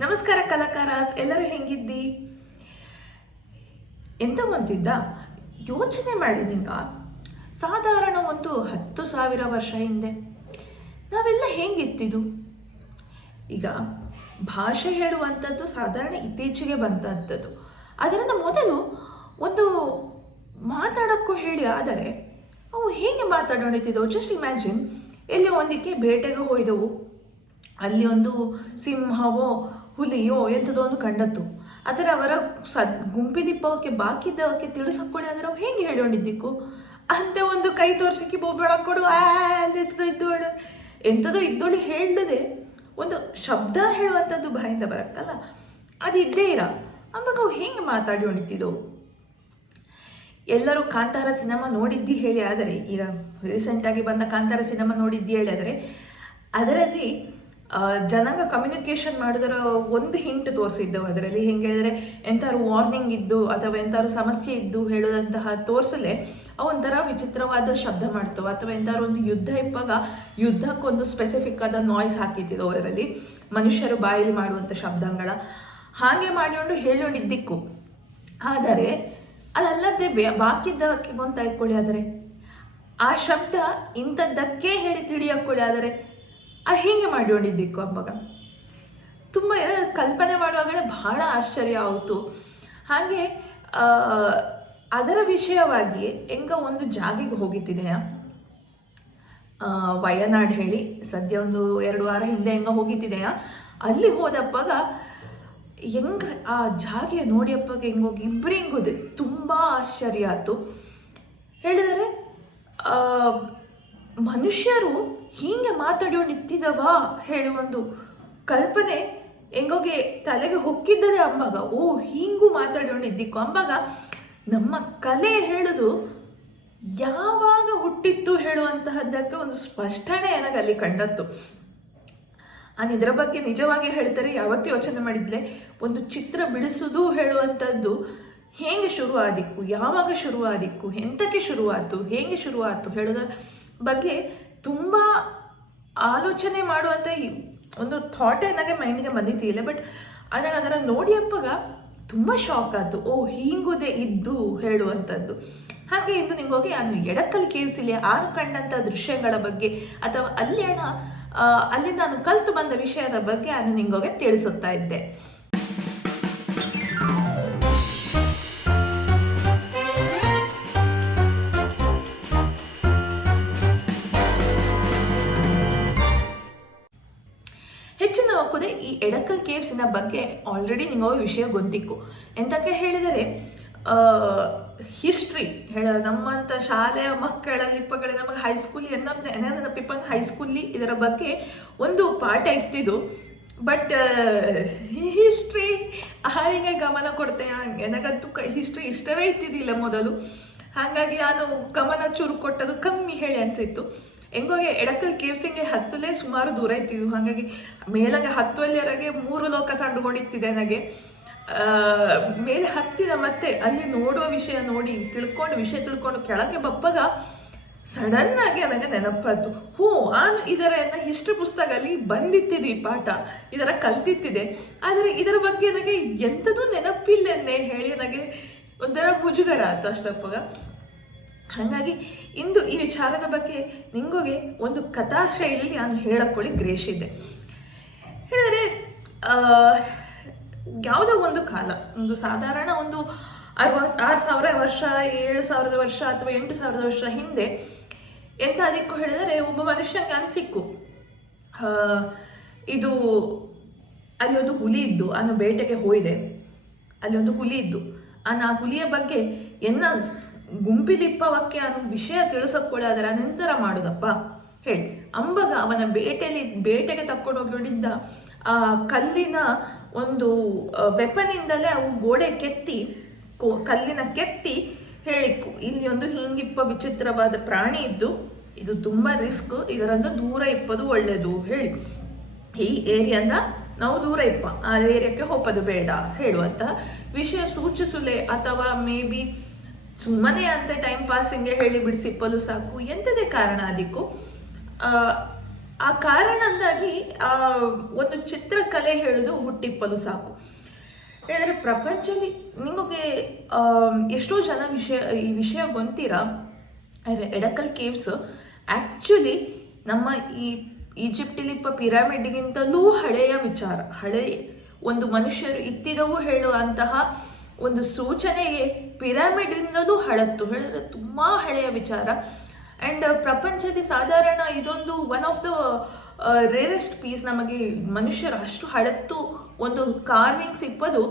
ನಮಸ್ಕಾರ ಕಲಾಕಾರಾಸ್, ಎಲ್ಲರೂ ಹೆಂಗಿದ್ದಿ? ಎಂತ ಗೊತ್ತಿದ್ದ, ಯೋಚನೆ ಮಾಡಿದಿಂಗ ಸಾಧಾರಣ ಒಂದು 10,000 ವರ್ಷ ಹಿಂದೆ ನಾವೆಲ್ಲ ಹೆಂಗಿತ್ತಿದ್ದು. ಈಗ ಭಾಷೆ ಹೇಳುವಂಥದ್ದು ಸಾಧಾರಣ ಇತ್ತೀಚೆಗೆ ಬಂದಂಥದ್ದು. ಅದರಿಂದ ಮೊದಲು ಒಂದು ಮಾತಾಡೋಕ್ಕೂ ಹೇಳಿ ಆದರೆ ಅವು ಹೇಗೆ ಮಾತಾಡೋಣಿತಿದ್ದವು. ಜಸ್ಟ್ ಇಮ್ಯಾಜಿನ್, ಎಲ್ಲಿ ಒಂದಕ್ಕೆ ಬೇಟೆಗೆ ಹೋಯ್ದವು, ಅಲ್ಲಿ ಒಂದು ಸಿಂಹವೋ ಹುಲಿಯೋ ಎಂಥದೋ ಒಂದು ಕಂಡತ್ತು. ಆದರೆ ಅವರ ಗುಂಪಿದಿಪ್ಪವಕ್ಕೆ ಬಾಕಿದ್ದವಕ್ಕೆ ತಿಳಿಸಕ್ಕೊಳ್ಳಿ ಆದರೆ ಅವು ಹೇಗೆ ಹೇಳೋಣಿದ್ದಿಕ್ಕು ಅಂತ ಒಂದು ಕೈ ತೋರಿಸಿಕ್ಕಿ ಬೋಬೆಳಕ್ಕೊಡು ಇದ್ದೋಳು ಎಂಥದೋ ಇದ್ದೋಳು ಹೇಳದೆ ಒಂದು ಶಬ್ದ ಹೇಳುವಂಥದ್ದು ಬಾಯಿಂದ ಬರುತ್ತಲ್ಲ, ಅದು ಇದ್ದೇ ಇರ ಅಂದಾಗ ಅವು ಹೆಂಗೆ ಮಾತಾಡಿ ಹೊಣಿತಿದ್ದವು. ಎಲ್ಲರೂ ಕಾಂತಾರ ಸಿನಿಮಾ ನೋಡಿದ್ದಿ ಹೇಳಿ ಆದರೆ, ಈಗ ರೀಸೆಂಟಾಗಿ ಬಂದ ಕಾಂತಾರ ಸಿನಿಮಾ ನೋಡಿದ್ದಿ ಹೇಳಿ ಆದರೆ ಅದರಲ್ಲಿ ಜನಾಂಗ ಕಮ್ಯುನಿಕೇಷನ್ ಮಾಡೋದರ ಒಂದು ಹಿಂಟ್ ತೋರಿಸಿದ್ದವು. ಅದರಲ್ಲಿ ಹೆಂಗೆ ಹೇಳಿದರೆ ಎಂಥಾರು ವಾರ್ನಿಂಗ್ ಇದ್ದು ಅಥವಾ ಎಂಥಾರು ಸಮಸ್ಯೆ ಇದ್ದು ಹೇಳೋದಂತಹ ತೋರಿಸಲೇ ಅವು ಒಂಥರ ವಿಚಿತ್ರವಾದ ಶಬ್ದ ಮಾಡ್ತವೆ. ಅಥವಾ ಎಂಥಾರು ಒಂದು ಯುದ್ಧ ಇಪ್ಪಾಗ ಯುದ್ಧಕ್ಕೊಂದು ಸ್ಪೆಸಿಫಿಕ್ ಆದ ನಾಯ್ಸ್ ಹಾಕಿತ್ತಿದ್ದವು. ಅದರಲ್ಲಿ ಮನುಷ್ಯರು ಬಾಯಲ್ಲಿ ಮಾಡುವಂಥ ಶಬ್ದಗಳ ಹಾಗೆ ಮಾಡಿಕೊಂಡು ಹೇಳೋಣಿದ್ದಿಕ್ಕು. ಆದರೆ ಅದಲ್ಲದೆ ಬಾಕಿದ್ದಕ್ಕೆ ಗೊಂತಾಯ್ಕೊಳ್ಳಿ ಆದರೆ ಆ ಶಬ್ದ ಇಂಥದ್ದಕ್ಕೆ ಹೇಳಿ ತಿಳಿಯಕ್ಕೊಳ್ಳಿ ಆದರೆ ಅದು ಹೇಗೆ ಮಾಡಿಕೊಂಡಿದ್ದಿಕ್ಕು ಅಂಬಾಗ ತುಂಬ ಕಲ್ಪನೆ ಮಾಡುವಾಗಲೇ ಬಹಳ ಆಶ್ಚರ್ಯ ಆಯಿತು. ಹಾಗೆ ಅದರ ವಿಷಯವಾಗಿ ಹೆಂಗ ಒಂದು ಜಾಗಿಗೆ ಹೋಗಿತ್ತಿದೆಯಾ, ವಯನಾಡ್ ಹೇಳಿ ಸದ್ಯ ಒಂದು 2 ವಾರ ಹಿಂದೆ ಹೆಂಗ ಹೋಗಿತ್ತಿದೆಯಾ. ಅಲ್ಲಿ ಹೋದಪ್ಪಾಗ ಹೆಂಗೆ ಆ ಜಾಗೆ ನೋಡಿಯಪ್ಪಾಗ ಹೆಂಗೋಗಿ ಇಬ್ಬರು ಹೆಂಗೋದೆ ತುಂಬ ಆಶ್ಚರ್ಯ ಆಯ್ತು. ಹೇಳಿದರೆ ಮನುಷ್ಯರು ಹೀಗೆ ಮಾತಾಡೋ ನಿಂತಿದವ ಹೇಳುವೊಂದು ಕಲ್ಪನೆ ಹೆಂಗೋಗೆ ತಲೆಗೆ ಹೊಕ್ಕಿದ್ದದೆ ಅಂಬಾಗ, ಓ ಹೀಗೂ ಮಾತಾಡೋಣಿದ್ದಿಕ್ಕು ಅಂಬಾಗ ನಮ್ಮ ಕಲೆ ಹೇಳೋದು ಯಾವಾಗ ಹುಟ್ಟಿತ್ತು ಹೇಳುವಂತಹದ್ದಕ್ಕೆ ಒಂದು ಸ್ಪಷ್ಟನೆ ನನಗೆ ಅಲ್ಲಿ ಕಂಡತ್ತು. ನಾನು ಇದರ ಬಗ್ಗೆ ನಿಜವಾಗಿ ಹೇಳ್ತಾರೆ ಯಾವತ್ತೂ ಯೋಚನೆ ಮಾಡಿದ್ಲೆ, ಒಂದು ಚಿತ್ರ ಬಿಡಿಸೋದು ಹೇಳುವಂಥದ್ದು ಹೇಗೆ ಶುರುವಾದಿಕ್ಕು, ಯಾವಾಗ ಶುರುವಾದಿಕ್ಕು, ಎಂತಕ್ಕೆ ಶುರುವಾಯಿತು, ಹೇಗೆ ಶುರುವಾಯಿತು ಹೇಳೋದ್ರ ಬಗ್ಗೆ ತುಂಬ ಆಲೋಚನೆ ಮಾಡುವಂಥ ಒಂದು ಥಾಟೇ ನನಗೆ ಮೈಂಡ್ಗೆ ಬಂದಿತ್ತಿಲ್ಲ. ಬಟ್ ನನಗೆ ಅದರ ನೋಡಿಯಪ್ಪಾಗ ತುಂಬ ಶಾಕ್ ಆಯಿತು. ಓ ಹೀಗುದೇ ಇದ್ದು ಹೇಳುವಂಥದ್ದು. ಹಾಗೆ ಇಂದು ನಿಂಗೋಗಿ ನಾನು ಎಡಕಲ್ ಕೇವ್ಸ್ ಇಲ್ಲಿ ನಾನು ಕಂಡಂಥ ದೃಶ್ಯಗಳ ಬಗ್ಗೆ ಅಥವಾ ಅಲ್ಲಿ ನಾನು ಕಲಿತು ಬಂದ ವಿಷಯದ ಬಗ್ಗೆ ನಾನು ನಿಂಗೋಗೆ ತಿಳಿಸುತ್ತಾ ಇದ್ದೆ. ಹೆಚ್ಚಿನ ಹೋಗೋದೆ ಈ ಎಡಕಲ್ ಕೇವ್ಸಿನ ಬಗ್ಗೆ ಆಲ್ರೆಡಿ ನಿಮಗೆ ವಿಷಯ ಗೊತ್ತಿಕ್ಕು. ಎಂತಕ್ಕೆ ಹೇಳಿದರೆ ಹಿಸ್ಟ್ರಿ ನಮ್ಮಂಥ ಶಾಲೆಯ ಮಕ್ಕಳಲ್ಲಿ ನಮಗೆ ಹೈಸ್ಕೂಲಿ ನೆನಪಿಪ್ಪಂಗೆ ಹೈಸ್ಕೂಲಿ ಇದರ ಬಗ್ಗೆ ಒಂದು ಪಾಠ ಇರ್ತಿದ್ದು. ಬಟ್ ಹಿಸ್ಟ್ರಿ ಹಾಗೆ ಗಮನ ಕೊಡ್ತೆ ಹಂಗೆ ನನಗಂತೂ ಹಿಸ್ಟ್ರಿ ಇಷ್ಟವೇ ಇತ್ತಿದ್ದಿಲ್ಲ ಮೊದಲು. ಹಾಗಾಗಿ ನಾನು ಗಮನ ಚೂರು ಕೊಟ್ಟದು ಕಮ್ಮಿ ಹೇಳಿ ಅನಿಸಿತ್ತು. ಹೆಂಗೋಗೆ ಎಡಕಲ್ ಕೇವ್ಸಿಂಗೆ ಹತ್ತಲೇ ಸುಮಾರು ದೂರ ಇತ್ತಿದ್ದು. ಹಾಗಾಗಿ ಮೇಲಂಗೆ ಹತ್ತುವಲ್ಲಿವರೆಗೆ 3 ಲೋಕ ಕಂಡುಕೊಂಡಿತ್ತಿದೆ ನನಗೆ. ಮೇಲೆ ಹತ್ತಿದ ಮತ್ತೆ ಅಲ್ಲಿ ನೋಡುವ ವಿಷಯ ನೋಡಿ ವಿಷಯ ತಿಳ್ಕೊಂಡು ಕೆಳಗೆ ಬಪ್ಪಾಗ ಸಡನ್ನಾಗಿ ನನಗೆ ನೆನಪಾಯ್ತು, ನಾನು ಇದರ ಹಿಸ್ಟ್ರಿ ಪುಸ್ತಕದಲ್ಲಿ ಬಂದಿತ್ತಿದ್ದು ಈ ಪಾಠ, ಇದರ ಕಲ್ತಿತ್ತಿದೆ. ಆದರೆ ಇದರ ಬಗ್ಗೆ ನನಗೆ ಎಂಥದೂ ನೆನಪಿಲ್ಲೆನ್ನೇ ಹೇಳಿ ನನಗೆ ಒಂಥರ ಮುಜುಗರ ಆಯ್ತು ಅಷ್ಟಪ್ಪಾಗ. ಹಾಗಾಗಿ ಇಂದು ಈ ವಿಚಾರದ ಬಗ್ಗೆ ನಿಂಗೋಗೆ ಒಂದು ಕಥಾ ಶೈಲಿಯಲ್ಲಿ ನಾನು ಹೇಳಕ್ಕೊಳ್ಳಿ ಗ್ರೇಷಿದ್ದೆ. ಹೇಳಿದರೆ ಯಾವುದೋ ಒಂದು ಕಾಲ, ಒಂದು ಸಾಧಾರಣ ಒಂದು 6,000 ವರ್ಷ, 7,000 ವರ್ಷ ಅಥವಾ 8,000 ವರ್ಷ ಹಿಂದೆ ಎಂತ ಅದಕ್ಕೂ ಹೇಳಿದರೆ ಒಬ್ಬ ಮನುಷ್ಯನಿಗೆ ಅನಿಸಿಕ್ಕು, ಇದು ಅಲ್ಲಿ ಒಂದು ಹುಲಿ ಇದ್ದು ನಾನು ಬೇಟೆಗೆ ಹೋಯಿದೆ. ಅಲ್ಲಿ ಒಂದು ಹುಲಿ ಇದ್ದು ಆ ಹುಲಿಯ ಬಗ್ಗೆ ಗುಂಪಿಲಿಪ್ಪವಕ್ಕೆ ಅನ್ನೋ ವಿಷಯ ತಿಳಿಸೋಕೊಳ್ಳಿ ಅದರ ನಂತರ ಮಾಡೋದಪ್ಪ ಹೇಳಿ ಅಂಬಾಗ ಅವನ ಬೇಟೆಗೆ ತಕ್ಕೊಂಡು ಹೋಗಿದ್ದ ಆ ಕಲ್ಲಿನ ಒಂದು ವೆಪನಿಂದಲೇ ಅವು ಗೋಡೆ ಕಲ್ಲಿನ ಕೆತ್ತಿ ಹೇಳಿಕ್ಕು, ಇಲ್ಲಿ ಒಂದು ಹಿಂಗಿಪ್ಪ ವಿಚಿತ್ರವಾದ ಪ್ರಾಣಿ ಇದ್ದು ಇದು ತುಂಬ ರಿಸ್ಕ್, ಇದರಿಂದ ದೂರ ಇಪ್ಪದು ಒಳ್ಳೆಯದು ಹೇಳಿ ಈ ಏರಿಯಾದ ನಾವು ದೂರ ಇಪ್ಪ ಆ ಏರಿಯಾಕ್ಕೆ ಹೋಗೋದು ಬೇಡ ಹೇಳುವಂತಹ ವಿಷಯ ಸೂಚಿಸಲೇ ಅಥವಾ ಮೇ ಬಿ ಸುಮ್ಮನೆ ಅಂತ ಟೈಮ್ ಪಾಸಿಂಗ್ಗೆ ಹೇಳಿ ಬಿಡಿಸಿಪ್ಪಲು ಸಾಕು ಎಂಥದೇ ಕಾರಣ ಅದಕ್ಕೂ ಆ ಕಾರಣದಿಂದಾಗಿ ಒಂದು ಚಿತ್ರಕಲೆ ಹೇಳೋದು ಹುಟ್ಟಿಪ್ಪಲು ಸಾಕು. ಹೇಳಿದ್ರೆ ಪ್ರಪಂಚದಲ್ಲಿ ನಿಮಗೆ ಎಷ್ಟೋ ಜನ ಈ ವಿಷಯ ಗೊತ್ತೀರಾ, ಎಡಕಲ್ ಕೇವ್ಸ್ ಆ್ಯಕ್ಚುಲಿ ನಮ್ಮ ಈ ಈಜಿಪ್ಟಿಲಿಪ್ಪ ಪಿರಾಮಿಡ್ಗಿಂತಲೂ ಹಳೆಯ ವಿಚಾರ, ಹಳೆಯ ಒಂದು ಮನುಷ್ಯರು ಇತ್ತಿದವು ಹೇಳುವಂತಹ ಒಂದು ಸೂಚನೆಗೆ ಪಿರಾಮಿಡ್ಗಿಂತಲೂ ಹಳತ್ತು. ಹೇಳಿದ್ರೆ ತುಂಬ ಹಳೆಯ ವಿಚಾರ. ಆ್ಯಂಡ್ ಪ್ರಪಂಚದಲ್ಲಿ ಸಾಧಾರಣ ಇದೊಂದು one of the rarest piece. ನಮಗೆ ಮನುಷ್ಯರು ಅಷ್ಟು ಹಳತ್ತು ಒಂದು ಕಾರ್ವಿಂಗ್ಸ್ ಇಪ್ಪದು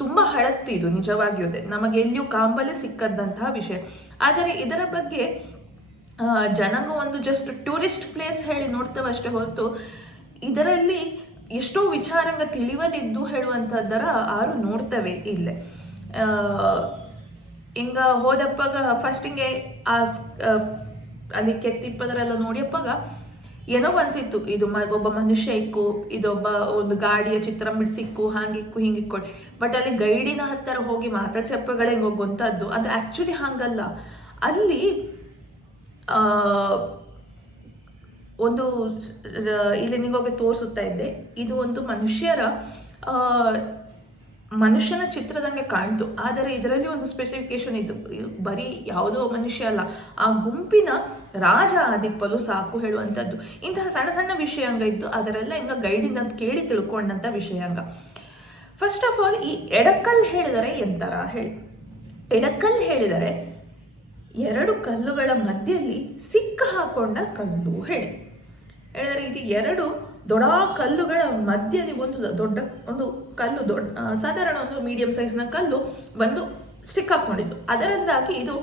ತುಂಬ ಹಳತ್ತು. ಇದು ನಿಜವಾಗಿಯೇ ನಮಗೆ ಎಲ್ಲಿಯೂ ಕಾಂಬಲೆ ಸಿಕ್ಕದಂತಹ ವಿಷಯ. ಆದರೆ ಇದರ ಬಗ್ಗೆ ಜನಗೂ ಒಂದು ಜಸ್ಟ್ ಟೂರಿಸ್ಟ್ ಪ್ಲೇಸ್ ಹೇಳಿ ನೋಡ್ತೇವಷ್ಟೇ ಹೊರತು ಇದರಲ್ಲಿ ಎಷ್ಟೋ ವಿಚಾರಂಗ ತಿಳಿವಲಿದ್ದು ಹೇಳುವಂಥದ್ದರ ಆರು ನೋಡ್ತೇವೆ ಇಲ್ಲೇ. ಹಿಂಗ ಹೋದಪ್ಪಾಗ ಫಸ್ಟ್ ಹಿಂಗೆ ಅಲ್ಲಿ ಕೆತ್ತಿಪ್ಪದರೆಲ್ಲ ನೋಡಿಯಪ್ಪಾಗ ಏನೋ ಅನ್ಸಿತ್ತು, ಇದು ಒಬ್ಬ ಮನುಷ್ಯ ಇಕ್ಕು, ಇದೊಬ್ಬ ಒಂದು ಗಾಡಿಯ ಚಿತ್ರ ಬಿಡಿಸಿಕ್ಕು, ಹಾಗಿಕ್ಕು ಹಿಂಗಿಕ್ಕೊಂಡು. ಬಟ್ ಅಲ್ಲಿ ಗೈಡಿನ ಹತ್ತಿರ ಹೋಗಿ ಮಾತಾಡ್ಸಪ್ಪಗಳೇ ಹಿಂಗೆ ಗೊತ್ತದ್ದು ಅದು ಆ್ಯಕ್ಚುಲಿ ಹಾಗಲ್ಲ. ಅಲ್ಲಿ ಒಂದು ಇಲ್ಲಿ ನಿಗೋಗಿ ತೋರಿಸುತ್ತಾ ಇದ್ದೆ, ಇದು ಒಂದು ಮನುಷ್ಯನ ಚಿತ್ರದಂಗೆ ಕಾಣ್ತು. ಆದರೆ ಇದರಲ್ಲಿ ಒಂದು ಸ್ಪೆಸಿಫಿಕೇಶನ್ ಇತ್ತು, ಬರೀ ಯಾವುದೋ ಮನುಷ್ಯ ಅಲ್ಲ, ಆ ಗುಂಪಿನ ರಾಜ ಆದಿಪ್ಪಲು ಸಾಕು ಹೇಳುವಂಥದ್ದು. ಇಂತಹ ಸಣ್ಣ ಸಣ್ಣ ವಿಷಯಾಂಗ ಇತ್ತು, ಅದರೆಲ್ಲ ಹಿಂಗ ಗೈಡಿಂದ ಅಂತ ಕೇಳಿ ತಿಳ್ಕೊಂಡಂಥ ವಿಷಯಾಂಗ. ಫಸ್ಟ್ ಆಫ್ ಆಲ್ ಈ ಎಡಕಲ್ ಹೇಳಿದರೆ ಎಂತರ ಹೇಳಿ, ಎಡಕಲ್ ಹೇಳಿದರೆ ಎರಡು ಕಲ್ಲುಗಳ ಮಧ್ಯದಲ್ಲಿ ಸಿಕ್ಕ ಹಾಕೊಂಡ ಕಲ್ಲು ಹೇಳಿದರೆ ಇದು ಎರಡು ದೊಡ್ಡ ಕಲ್ಲುಗಳ ಮಧ್ಯದಲ್ಲಿ ಒಂದು ದೊಡ್ಡ ಒಂದು ಕಲ್ಲು, ಸಾಧಾರಣ ಒಂದು ಮೀಡಿಯಂ ಸೈಜ್ನ ಕಲ್ಲು ಬಂದು ಸಿಕ್ಕಾಕೊಂಡಿದ್ದು. ಅದರಿಂದಾಗಿ ಇದು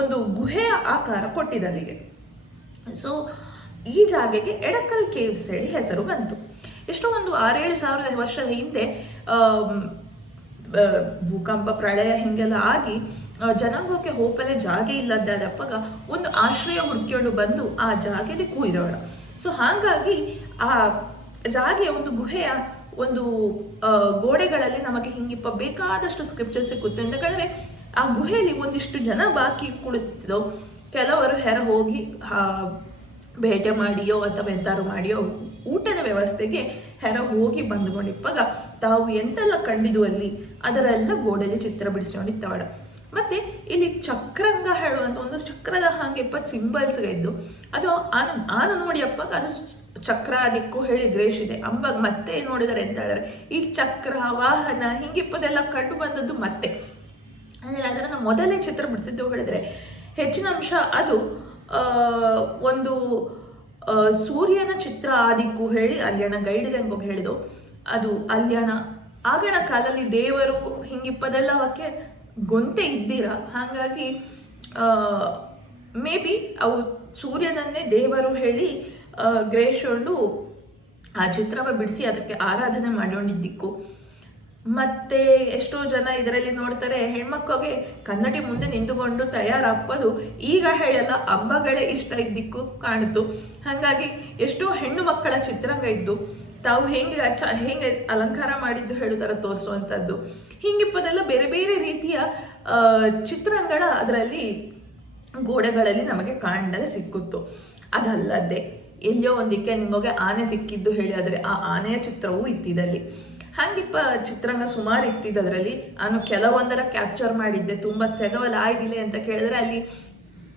ಒಂದು ಗುಹೆಯ ಆಕಾರ ಕೊಟ್ಟಿದೆ ಅಲ್ಲಿಗೆ. ಸೊ ಈ ಜಾಗೆಗೆ ಎಡಕಲ್ ಕೇವ್ಸ್ ಹೇಳಿ ಹೆಸರು ಬಂತು. ಎಷ್ಟೋ ಒಂದು 6-7 ವರ್ಷದ ಹಿಂದೆ ಭೂಕಂಪ ಪ್ರಳಯ ಹಿಂಗೆಲ್ಲ ಆಗಿ ಜನಾಂಗಕ್ಕೆ ಹೋಗಲೇ ಜಾಗೆ ಇಲ್ಲದಾದಪ್ಪಾಗ ಒಂದು ಆಶ್ರಯ ಹುಡ್ಕೊಂಡು ಬಂದು ಆ ಜಾಗೆಯಲ್ಲಿ ಕೂಯ್ದವಳ. ಸೊ ಹಾಗಾಗಿ ಆ ಜಾಗೆಯ ಒಂದು ಗುಹೆಯ ಒಂದು ಗೋಡೆಗಳಲ್ಲಿ ನಮಗೆ ಹಿಂಗಿಪ್ಪ ಬೇಕಾದಷ್ಟು ಸ್ಕ್ರಿಪ್ಚರ್ ಸಿಕ್ಕುತ್ತೆ ಅಂತ ಹೇಳಿದ್ರೆ, ಆ ಗುಹೆಯಲ್ಲಿ ಒಂದಿಷ್ಟು ಜನ ಬಾಕಿ ಕುಳಿತಿದ್ದೋ, ಕೆಲವರು ಹೆರ ಹೋಗಿ ಬೇಟೆ ಮಾಡಿಯೋ ಅಥವಾ ಎಂತಾರು ಮಾಡಿಯೋ ಊಟದ ವ್ಯವಸ್ಥೆಗೆ ಹೆರ ಹೋಗಿ ಬಂದುಕೊಂಡಿಪ್ಪಾಗ ತಾವು ಎಂತೆಲ್ಲ ಕಂಡಿದ್ದು ಅಲ್ಲಿ ಅದರೆಲ್ಲ ಗೋಡೆಯಲ್ಲಿ ಚಿತ್ರ ಬಿಡಿಸ್ಕೊಂಡಿತ್ತವಡ. ಮತ್ತು ಇಲ್ಲಿ ಚಕ್ರಂಗ ಹೇಳುವಂಥ ಒಂದು ಚಕ್ರದ ಹಾಗೆ ಸಿಂಬಲ್ಸ್ ಇದ್ದು ಅದು ಆನು ನೋಡಿಯಪ್ಪಾಗ ಅದು ಚಕ್ರ ದಿಕ್ಕು ಹೇಳಿ ಗ್ರೇಷ್ ಇದೆ ಅಂಬಾಗ ಮತ್ತೆ ನೋಡಿದರೆ ಎಂತ ಹೇಳಿದ್ರೆ ಈ ಚಕ್ರ ವಾಹನ ಹಿಂಗಿಪ್ಪದೆಲ್ಲ ಕಂಡು ಬಂದದ್ದು ಮತ್ತೆ. ಅಂದರೆ ಅದನ್ನು ಮೊದಲೇ ಚಿತ್ರ ಬಿಡಿಸಿದ್ದು ಹೇಳಿದ್ರೆ ಹೆಚ್ಚಿನ ಅಂಶ ಅದು ಒಂದು ಸೂರ್ಯನ ಚಿತ್ರ ಆದಿಕ್ಕು ಹೇಳಿ ಅಲ್ಯಾಣ ಗೈಡಿಗೆ ಹೆಂಗೋಗಿ ಹೇಳಿದು. ಅದು ಅಲ್ಯಾಣ ಆಗಣ ಕಾಲದಲ್ಲಿ ದೇವರು ಹಿಂಗಿಪ್ಪದೆಲ್ಲ ಅವಕ್ಕೆ ಗೊಂತೆ ಇದ್ದೀರ, ಹಾಗಾಗಿ ಮೇ ಬಿ ಅವು ಸೂರ್ಯನನ್ನೇ ದೇವರು ಹೇಳಿ ಗ್ರೇಷೊಂಡು ಆ ಚಿತ್ರವ ಬಿಡಿಸಿ ಅದಕ್ಕೆ ಆರಾಧನೆ ಮಾಡಿಕೊಂಡಿದ್ದಿಕ್ಕು. ಮತ್ತು ಎಷ್ಟೋ ಜನ ಇದರಲ್ಲಿ ನೋಡ್ತಾರೆ ಹೆಣ್ಮಕ್ಳಿಗೆ ಕನ್ನಡಿ ಮುಂದೆ ನಿಂತುಕೊಂಡು ತಯಾರಪ್ಪದು ಈಗ ಹೇಳಲ್ಲ ಹಬ್ಬಗಳೇ ಇಷ್ಟ ಇದ್ದಿಕ್ಕು ಕಾಣಿತು. ಹಾಗಾಗಿ ಎಷ್ಟೋ ಹೆಣ್ಣು ಮಕ್ಕಳ ಚಿತ್ರಂಗ ಇದ್ದು ತಾವು ಹೇಗೆ ಅಲಂಕಾರ ಮಾಡಿದ್ದು ಹೇಳುತ್ತರ ತೋರಿಸುವಂಥದ್ದು ಹಿಂಗಿಪ್ಪದೆಲ್ಲ ಬೇರೆ ಬೇರೆ ರೀತಿಯ ಚಿತ್ರಂಗಳ ಅದರಲ್ಲಿ ಗೋಡೆಗಳಲ್ಲಿ ನಮಗೆ ಕಾಣಲೇ ಸಿಕ್ಕುತ್ತು. ಅದಲ್ಲದೆ ಎಲ್ಲೋ ಒಂದಕ್ಕೆ ನಿಮಗೆ ಆನೆ ಸಿಕ್ಕಿದ್ದು ಹೇಳಿ ಆದರೆ ಆ ಆನೆಯ ಚಿತ್ರವೂ ಇತ್ತಿದಲ್ಲಿ. ಹಾಗಿಪ್ಪ ಚಿತ್ರಂಗ ಸುಮಾರು ಇತ್ತಿದ್ದು. ಅದರಲ್ಲಿ ನಾನು ಕೆಲವೊಂದರ ಕ್ಯಾಪ್ಚರ್ ಮಾಡಿದ್ದೆ. ತುಂಬ ತೆಗವಲ್ಲ ಆಯ್ದಿಲ್ಲ ಅಂತ ಕೇಳಿದ್ರೆ ಅಲ್ಲಿ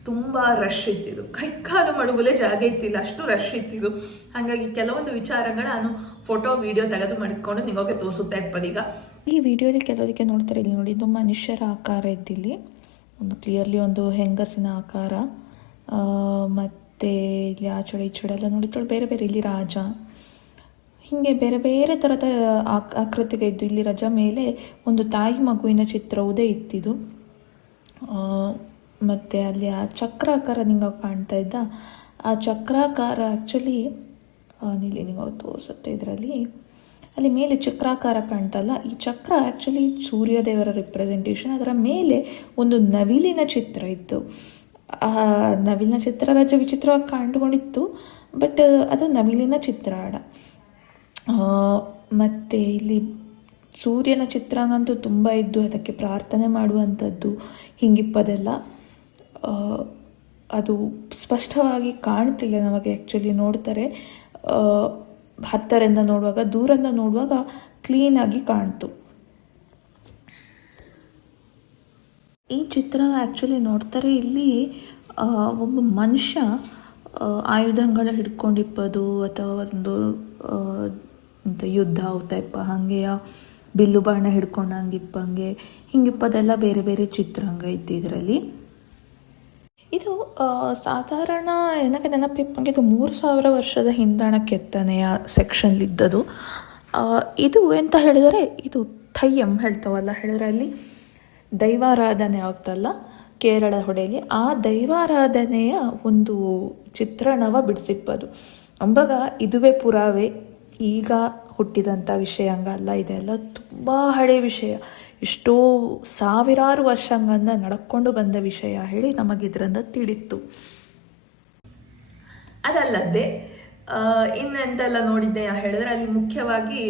ತುಂಬ ರಶ್ ಇತ್ತಿದ್ದು, ಕೈಕಾಲು ಮಡುಗುಲೇ ಜಾಗ ಇತ್ತಿಲ್ಲ, ಅಷ್ಟು ರಶ್ ಇತ್ತಿದ್ದು. ಹಾಗಾಗಿ ಕೆಲವೊಂದು ವಿಚಾರಗಳ ನಾನು ಫೋಟೋ ವಿಡಿಯೋ ತೆಗೆದು ಮಾಡಿಕೊಂಡು ನಿಮಗೆ ತೋರಿಸುತ್ತಾ ಇಪ್ಪದೀಗ. ಈ ವಿಡಿಯೋಲಿ ಕೆಲವರಿಗೆ ನೋಡ್ತಾರೆ, ಇಲ್ಲಿ ನೋಡಿ ಇದು ಮನುಷ್ಯರ ಆಕಾರ ಇದ್ದಿಲ್ಲಿ ಒಂದು ಕ್ಲಿಯರ್ಲಿ ಒಂದು ಹೆಂಗಸಿನ ಆಕಾರ. ಮತ್ತು ಇಲ್ಲಿ ಆಚಡೆ ಈಚಡೆ ಎಲ್ಲ ನೋಡಿದ್ರೆ ಬೇರೆ ಬೇರೆ ಇಲ್ಲಿ ರಾಜ ಹೀಗೆ ಬೇರೆ ಬೇರೆ ಥರದ ಆಕೃತಿಗೆ ಇದ್ದು. ಇಲ್ಲಿ ರಜ ಮೇಲೆ ಒಂದು ತಾಯಿ ಮಗುವಿನ ಚಿತ್ರವುದೇ ಇತ್ತಿದ್ದು. ಮತ್ತು ಅಲ್ಲಿ ಆ ಚಕ್ರಾಕಾರ ನಿಂಗೆ ಕಾಣ್ತಾ ಇದ್ದ ಆ ಚಕ್ರಾಕಾರ ಆ್ಯಕ್ಚುಲಿ ಇಲ್ಲಿ ನಿಮಗೆ ತೋರಿಸುತ್ತೆ. ಇದರಲ್ಲಿ ಅಲ್ಲಿ ಮೇಲೆ ಚಕ್ರಾಕಾರ ಕಾಣ್ತಲ್ಲ, ಈ ಚಕ್ರ ಆ್ಯಕ್ಚುಲಿ ಸೂರ್ಯದೇವರ ರಿಪ್ರೆಸೆಂಟೇಷನ್. ಅದರ ಮೇಲೆ ಒಂದು ನವಿಲಿನ ಚಿತ್ರ ಇತ್ತು. ಆ ನವಿಲಿನ ಚಿತ್ರ ರಜ ವಿಚಿತ್ರವಾಗಿ ಕಾಣ್ಕೊಂಡಿತ್ತು, ಬಟ್ ಅದು ನವಿಲಿನ ಚಿತ್ರಾಡ. ಮತ್ತು ಇಲ್ಲಿ ಸೂರ್ಯನ ಚಿತ್ರಾಂಗಂತೂ ತುಂಬ ಇದ್ದು ಅದಕ್ಕೆ ಪ್ರಾರ್ಥನೆ ಮಾಡುವಂಥದ್ದು ಹಿಂಗಿಪ್ಪದೆಲ್ಲ. ಅದು ಸ್ಪಷ್ಟವಾಗಿ ಕಾಣ್ತಿಲ್ಲ ನಮಗೆ. ಆ್ಯಕ್ಚುಲಿ ನೋಡ್ತಾರೆ ಹತ್ತರಿಂದ ನೋಡುವಾಗ, ದೂರಿಂದ ನೋಡುವಾಗ ಕ್ಲೀನಾಗಿ ಕಾಣ್ತು. ಈ ಚಿತ್ರ ಆ್ಯಕ್ಚುಲಿ ನೋಡ್ತಾರೆ ಇಲ್ಲಿ ಒಬ್ಬ ಮನುಷ್ಯ ಆಯುಧಗಳ ಹಿಡ್ಕೊಂಡಿಪ್ಪದು ಅಥವಾ ಒಂದು ಯುದ್ಧ ಅವತೈಪ ಹಾಗೆಯ ಬಿಲ್ಲು ಬಾಣ ಹಿಡ್ಕೊಂಡಂಗಿಪ್ಪಂಗೆ ಹಿಂಗಿಪ್ಪದೆಲ್ಲ ಬೇರೆ ಬೇರೆ ಚಿತ್ರಾಂಗ ಇತ್ತು ಇದರಲ್ಲಿ. ಇದು ಸಾಧಾರಣ ಏನಕ್ಕೆ ನೆನಪಿಪ್ಪಂಗೆ ಇದು 3000 ವರ್ಷದ ಹಿಂದಾಣ ಕೆತ್ತನೆಯ ಸೆಕ್ಷನ್ಲಿದ್ದದು. ಇದು ಎಂತ ಹೇಳಿದರೆ ಇದು ಥಯ್ಯಂ ಹೇಳ್ತಾವಲ್ಲ ಹೇಳಿದ್ರೆ ಅಲ್ಲಿ ದೈವಾರಾಧನೆ ಆಗ್ತಲ್ಲ ಕೇರಳ ಹೊಡೆಯಲ್ಲಿ, ಆ ದೈವಾರಾಧನೆಯ ಒಂದು ಚಿತ್ರಣವ ಬಿಡಿಸಿಪ್ಪದು ಅಂಬಾಗ ಇದುವೇ ಪುರಾವೆ. ಈಗ ಹುಟ್ಟಿದಂಥ ವಿಷಯ ಹಂಗಲ್ಲ, ಇದೆಲ್ಲ ತುಂಬ ಹಳೆ ವಿಷಯ, ಎಷ್ಟೋ ಸಾವಿರಾರು ವರ್ಷಂಗಂದ ನಡ್ಕೊಂಡು ಬಂದ ವಿಷಯ ಹೇಳಿ ನಮಗಿದ್ರಿಂದ ತಿಳಿತ್ತು. ಅದಲ್ಲದೆ ಇನ್ನೆಂತೆಲ್ಲ ನೋಡಿದ್ದೆ ಹೇಳಿದ್ರೆ ಅಲ್ಲಿ ಮುಖ್ಯವಾಗಿ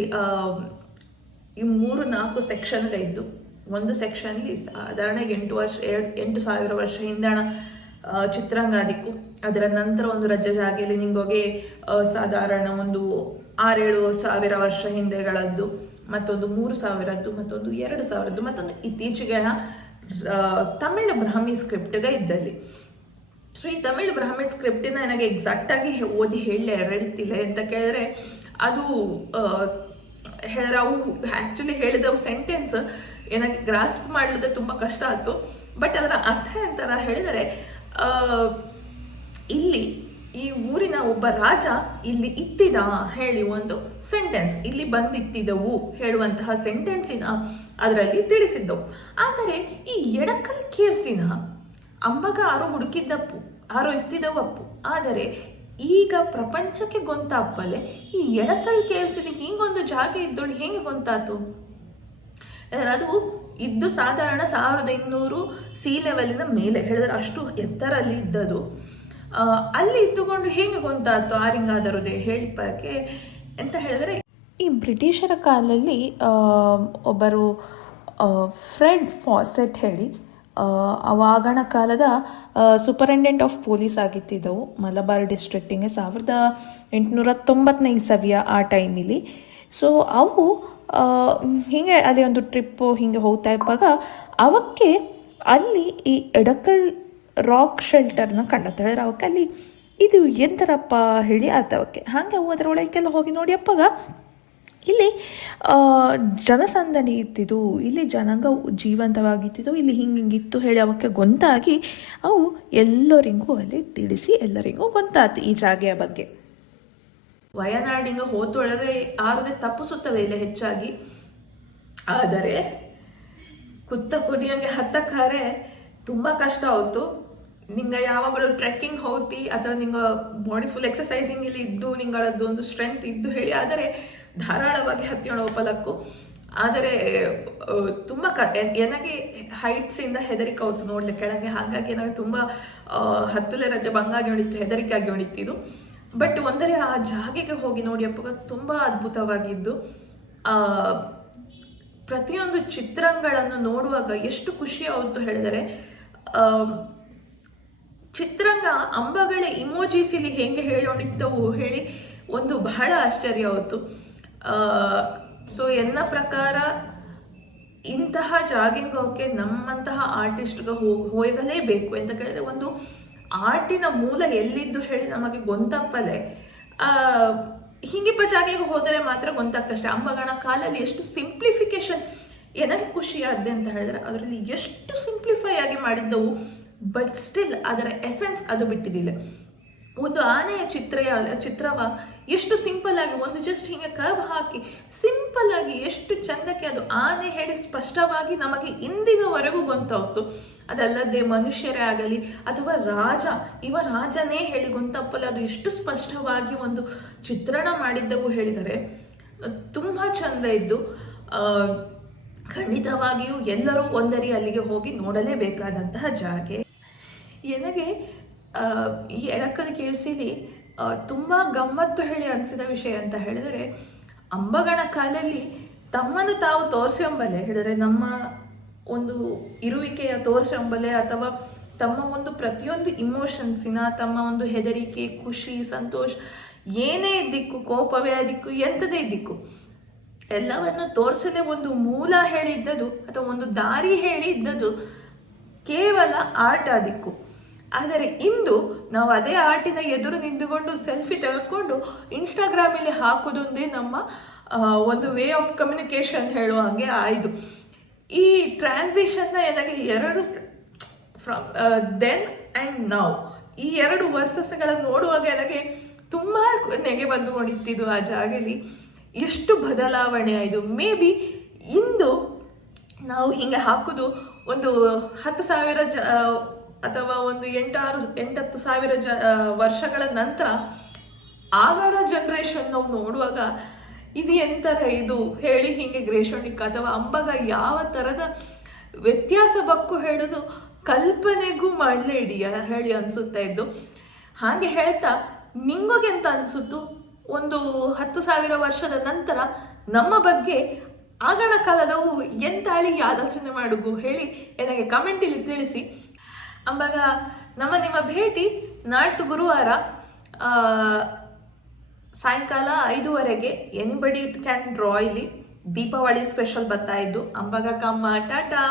ಈ 3-4 ಸೆಕ್ಷನ್ಗಳಿದ್ದು, ಒಂದು ಸೆಕ್ಷನ್ಲಿ ಸಾಧಾರಣ 8,000 ವರ್ಷ ಹಿಂದಣ ಚಿತ್ರಾಂಗಾದಿಕ್ಕು, ಅದರ ನಂತರ ಒಂದು ರಜೆ ಜಾಗೆಯಲ್ಲಿ ನಿಂಗೋಗಿ ಸಾಧಾರಣ ಒಂದು 6-7 ಸಾವಿರ ವರ್ಷ ಹಿಂದೆಗಳದ್ದು, ಮತ್ತೊಂದು 3,000ದ್ದು, ಮತ್ತೊಂದು 2,000ದ್ದು, ಮತ್ತೊಂದು ಇತ್ತೀಚೆಗೆ ತಮಿಳು ಬ್ರಾಹ್ಮಿ ಸ್ಕ್ರಿಪ್ಟ್ಗೆ ಇದ್ದಲ್ಲಿ. ಸೊ ಈ ತಮಿಳು ಬ್ರಾಹ್ಮಿ ಸ್ಕ್ರಿಪ್ಟಿನ ನನಗೆ ಎಕ್ಸಾಕ್ಟಾಗಿ ಓದಿ ಹೇಳಲೇ ಎರಡಿತ್ತಿಲ್ಲ ಅಂತ ಕೇಳಿದ್ರೆ ಅದು ಅವು ಆ್ಯಕ್ಚುಲಿ ಹೇಳಿದವು ಸೆಂಟೆನ್ಸ್ ಏನಾಗಿ ಗ್ರಾಸ್ಪ್ ಮಾಡಲಿದೆ ತುಂಬ ಕಷ್ಟ ಆಯಿತು. ಬಟ್ ಅದರ ಅರ್ಥ ಎಂತರ ಹೇಳಿದರೆ ಇಲ್ಲಿ ಈ ಊರಿನ ಒಬ್ಬ ರಾಜ ಇಲ್ಲಿ ಇತ್ತಿದ ಹೇಳಿ ಒಂದು ಸೆಂಟೆನ್ಸ್ ಇಲ್ಲಿ ಬಂದಿತ್ತಿದವು ಹೇಳುವಂತಹ ಸೆಂಟೆನ್ಸಿನ ಅದರಲ್ಲಿ ತಿಳಿಸಿದ್ದವು. ಆದರೆ ಈ ಎಡಕಲ್ ಕೇವ್ಸಿನ ಅಂಬಗ ಆರೋ ಹುಡುಕಿದ್ದಪ್ಪು ಆರೋ ಇತ್ತಿದವಪ್ಪು, ಆದರೆ ಈಗ ಪ್ರಪಂಚಕ್ಕೆ ಗೊಂತಾಪಲೆ ಈ ಎಡಕಲ್ ಕೇವ್ಸಿನ ಹಿಂಗೊಂದು ಜಾಗ ಇದ್ದೋಳು ಹೆಂಗೆ ಗೊಂತಾತು? ಅದು ಇದ್ದು ಸಾಧಾರಣ 1200 ಸಿ ಲೆವೆಲಿನ ಮೇಲೆ ಹೇಳಿದ್ರೆ ಅಷ್ಟು ಎತ್ತರಲ್ಲಿ ಇದ್ದದು. ಅಲ್ಲಿ ಇದ್ದುಕೊಂಡು ಹೇಗೆ ಗೊಂತಾತು ಆರಿಂಗಾದರುದೇ ಹೇಳಿಪ್ಪಕ್ಕೆ ಅಂತ ಹೇಳಿದ್ರೆ, ಈ ಬ್ರಿಟಿಷರ ಕಾಲದಲ್ಲಿ ಒಬ್ಬರು ಫ್ರೆಡ್ ಫಾಸೆಟ್ ಹೇಳಿ ಅವಾಗಣ ಕಾಲದ ಸೂಪರಿಂಟೆಂಡೆಂಟ್ ಆಫ್ ಪೊಲೀಸ್ ಆಗಿತ್ತಿದ್ದವು ಮಲಬಾರ್ ಡಿಸ್ಟ್ರಿಕ್ಟಿಗೆ 1890ನೇ ಇಸವಿಯ ಆ ಟೈಮಿಲಿ. ಸೊ ಅವು ಹೀಗೆ ಅಲ್ಲಿ ಒಂದು ಟ್ರಿಪ್ಪು ಹೀಗೆ ಹೋಗ್ತಾ ಇರುವಾಗ ಅವಕ್ಕೆ ಅಲ್ಲಿ ಈ ಎಡಕಲ್ ರಾಕ್ ಶೆಲ್ಟರ್ನ ಕಂಡತ್ತ ಹೇಳಿದ್ರೆ ಅವಕ್ಕೆ ಅಲ್ಲಿ ಇದು ಎಂಥರಪ್ಪ ಹೇಳಿ ಆತವಕ್ಕೆ ಹಾಗೆ ಅವು ಅದರೊಳಗೆಲ್ಲ ಹೋಗಿ ನೋಡಿ ಅಪ್ಪಾಗ ಇಲ್ಲಿ ಜನಸಂದಣಿ ಇತ್ತಿದ್ದು, ಇಲ್ಲಿ ಜನಾಂಗ ಜೀವಂತವಾಗಿತ್ತಿದ್ದು, ಇಲ್ಲಿ ಹಿಂಗಿತ್ತು ಹೇಳಿ ಅವಕ್ಕೆ ಗೊಂತಾಗಿ ಅವು ಎಲ್ಲರಿಗೂ ಅಲ್ಲಿ ತಿಳಿಸಿ ಎಲ್ಲರಿಗೂ ಗೊಂತಾತು ಈ ಜಾಗೆಯ ಬಗ್ಗೆ. ವಯನಾಡಿಂಗ ಹೋತೊಳಗೆ ಆರದೆ ತಪ್ಪಿಸುತ್ತವೆ ಇಲ್ಲ ಹೆಚ್ಚಾಗಿ, ಆದರೆ ಕುತ್ತ ಕುಡಿಯಂಗೆ ಹತ್ತಕ್ಕಾರೆ ತುಂಬ ಕಷ್ಟ ಆಯಿತು. ನಿಂಗೆ ಯಾವಾಗಲೂ ಟ್ರೆಕ್ಕಿಂಗ್ ಹೋಗ್ತಿ ಅಥವಾ ನಿಂಗೆ ಬಾಡಿ ಫುಲ್ ಎಕ್ಸಸೈಸಿಂಗ್ ಇಲ್ಲಿ ಇದ್ದು ನಿಂಗಳದ್ದು ಒಂದು ಸ್ಟ್ರೆಂತ್ ಇದ್ದು ಹೇಳಿ ಆದರೆ ಧಾರಾಳವಾಗಿ ಹತ್ತಿಯೋಣ ಒಪ್ಪಲಕ್ಕು. ಆದರೆ ತುಂಬ ನನಗೆ ಹೈಟ್ಸಿಂದ ಹೆದರಿಕೆ ಆಯ್ತು ನೋಡ್ಲಿಕ್ಕೆ ಕೆಳಗೆ, ಹಾಗಾಗಿ ನನಗೆ ತುಂಬ ಹತ್ತಲೇ ರಜೆ ಬಂಗಾಗಿ ಉಳಿತು, ಹೆದರಿಕೆ ಆಗಿ ಉಳಿತಿದ್ದು. ಬಟ್ ಒಂದರೆ ಆ ಜಾಗೆಗೆ ಹೋಗಿ ನೋಡಿ ಅಪ್ಪ ತುಂಬ ಅದ್ಭುತವಾಗಿದ್ದು, ಪ್ರತಿಯೊಂದು ಚಿತ್ರಂಗಳನ್ನು ನೋಡುವಾಗ ಎಷ್ಟು ಖುಷಿ ಆಯಿತು ಹೇಳಿದರೆ, ಚಿತ್ರಂಗ ಅಂಬಗಳ ಇಮೋಜೀಸ್ ಇಲ್ಲಿ ಹೆಂಗೆ ಹೇಳೋಣಿತ್ತವು ಹೇಳಿ ಒಂದು ಬಹಳ ಆಶ್ಚರ್ಯ ಆಯಿತು. ಸೊ ಎನ್ನ ಪ್ರಕಾರ ಇಂತಹ ಜಾಗಿಂಗ್ ಹೋಗಕ್ಕೆ ನಮ್ಮಂತಹ ಆರ್ಟಿಸ್ಟ್ಗೆ ಹೋಗಲೇಬೇಕು ಅಂತ ಕೇಳಿದ್ರೆ, ಒಂದು ಆರ್ಟಿನ ಮೂಲ ಎಲ್ಲಿದ್ದು ಹೇಳಿ ನಮಗೆ ಗೊಂತಪ್ಪಲೆ ಹಿಂಗಿಪ್ಪ ಜಾಗೆಗೆ ಹೋದರೆ ಮಾತ್ರ ಗೊಂತಾಗ್ತಷ್ಟೇ. ಅಂಬಗಣ ಕಾಲಲ್ಲಿ ಎಷ್ಟು ಸಿಂಪ್ಲಿಫಿಕೇಶನ್ ನನಗೆ ಖುಷಿ ಆದ್ದೆ ಅಂತ ಹೇಳಿದ್ರೆ, ಅದರಲ್ಲಿ ಎಷ್ಟು ಸಿಂಪ್ಲಿಫೈ ಆಗಿ ಮಾಡಿದ್ದವು, ಬಟ್ ಸ್ಟಿಲ್ ಅದರ ಎಸೆನ್ಸ್ ಅದು ಬಿಟ್ಟಿದ್ದಿಲ್ಲ. ಒಂದು ಆನೆಯ ಚಿತ್ರವ ಎಷ್ಟು ಸಿಂಪಲ್ ಆಗಿ ಒಂದು ಜಸ್ಟ್ ಹಿಂಗೆ ಕರ್ವ್ ಹಾಕಿ ಸಿಂಪಲ್ ಆಗಿ ಎಷ್ಟು ಚಂದಕ್ಕೆ ಅದು ಆನೆ ಹೇಳಿ ಸ್ಪಷ್ಟವಾಗಿ ನಮಗೆ ಇಂದಿನವರೆಗೂ ಗೊತ್ತಾಗ್ತು. ಅದಲ್ಲದೆ ಮನುಷ್ಯರೇ ಆಗಲಿ ಅಥವಾ ರಾಜನೇ ಹೇಳಿ ಗೊಂತಪ್ಪಲ್ಲ, ಅದು ಎಷ್ಟು ಸ್ಪಷ್ಟವಾಗಿ ಒಂದು ಚಿತ್ರಣ ಮಾಡಿದ್ದವು ಹೇಳಿದರೆ ತುಂಬ ಚಂದ ಇದ್ದು. ಖಂಡಿತವಾಗಿಯೂ ಎಲ್ಲರೂ ಒಂದರಿ ಅಲ್ಲಿಗೆ ಹೋಗಿ ನೋಡಲೇಬೇಕಾದಂತಹ ಜಾಗೆ. ನನಗೆ ಈ ಎಡಕಲ್ ಕೇವ್ಸಿಲಿ ತುಂಬ ಗಮ್ಮತ್ತು ಹೇಳಿ ಅನಿಸಿದ ವಿಷಯ ಅಂತ ಹೇಳಿದರೆ, ಅಂಬಗಣ ಕಾಲಲ್ಲಿ ತಮ್ಮನ್ನು ತಾವು ತೋರಿಸಂಬಲೆ ಹೇಳಿದರೆ ನಮ್ಮ ಒಂದು ಇರುವಿಕೆಯ ತೋರಿಸಂಬಲೆ ಅಥವಾ ತಮ್ಮ ಒಂದು ಪ್ರತಿಯೊಂದು ಇಮೋಷನ್ಸಿನ, ತಮ್ಮ ಒಂದು ಹೆದರಿಕೆ, ಖುಷಿ, ಸಂತೋಷ, ಏನೇ ದಿಕ್ಕು, ಕೋಪವೇ ದಿಕ್ಕು, ಎಂಥದೇ ದಿಕ್ಕು, ಎಲ್ಲವನ್ನು ತೋರಿಸದೆ ಒಂದು ಮೂಲ ಹೇಳಿದ್ದದು ಅಥವಾ ಒಂದು ದಾರಿ ಹೇಳಿದ್ದದು ಕೇವಲ ಆರ್ಟ್ ದಿಕ್ಕು. ಆದರೆ ಇಂದು ನಾವು ಅದೇ ಆರ್ಟಿನ ಎದುರು ನಿಂತುಕೊಂಡು ಸೆಲ್ಫಿ ತೆಗೆದುಕೊಂಡು ಇನ್ಸ್ಟಾಗ್ರಾಮಲ್ಲಿ ಹಾಕೋದೊಂದೇ ನಮ್ಮ ಒಂದು ವೇ ಆಫ್ ಕಮ್ಯುನಿಕೇಷನ್ ಹೇಳುವ ಹಾಗೆ ಆಯಿತು. ಈ ಟ್ರಾನ್ಸಿಷನ್ನ ನನಗೆ ಎರಡು ಫ್ರಮ್ ದೆನ್ ಆ್ಯಂಡ್ ನೌ, ಈ 2 ವರ್ಷಸ್ಗಳನ್ನು ನೋಡುವಾಗ ನನಗೆ ತುಂಬ ನೆಗೆ ಬಂದುಕೊಂಡಿದ್ದು ಆ ಜಾಗದಲ್ಲಿ. ಎಷ್ಟು ಬದಲಾವಣೆ ಆಯಿತು. ಮೇ ಬಿ ಇಂದು ನಾವು ಹೀಗೆ ಹಾಕೋದು ಒಂದು 10,000 ಅಥವಾ ಒಂದು 8-10 ಸಾವಿರ ವರ್ಷಗಳ ನಂತರ ಆಗಡ ಜನ್ರೇಷನ್ ನಾವು ನೋಡುವಾಗ ಇದು ಎಂಥರ ಇದು ಹೇಳಿ ಹೀಗೆ ಗ್ರೇಷೋಣಿಕ್ ಅಥವಾ ಅಂಬಗ ಯಾವ ಥರದ ವ್ಯತ್ಯಾಸ ಬಕ್ಕು ಹೇಳೋದು ಕಲ್ಪನೆಗೂ ಮಾಡಲೇ ಹೇಳಿ ಅನಿಸುತ್ತಾ ಇದ್ದು. ಹಾಗೆ ಹೇಳ್ತಾ ನಿಮಗೆ ಅಂತ ಅನಿಸುತ್ತು ಒಂದು 10,000 ವರ್ಷದ ನಂತರ ನಮ್ಮ ಬಗ್ಗೆ ಆಗಣ ಕಾಲದವು ಎಂತಾಳಿ ಆಲೋಚನೆ ಮಾಡುಗು ಹೇಳಿ ನನಗೆ ಕಮೆಂಟಲ್ಲಿ ತಿಳಿಸಿ. ಅಂಬಾಗ ನಿಮ್ಮ ಭೇಟಿ ನಾಡ್ದು ಗುರುವಾರ ಸಾಯಂಕಾಲ 5:15 ಎನಿಬಡಿ ಕ್ಯಾನ್ ಡ್ರಾ ಇಲ್ಲಿ. ದೀಪಾವಳಿ ಸ್ಪೆಷಲ್ ಬರ್ತಾ ಇದ್ದು ಅಂಬಾಗ ಕಮ್ಮ ಟಾಟಾ.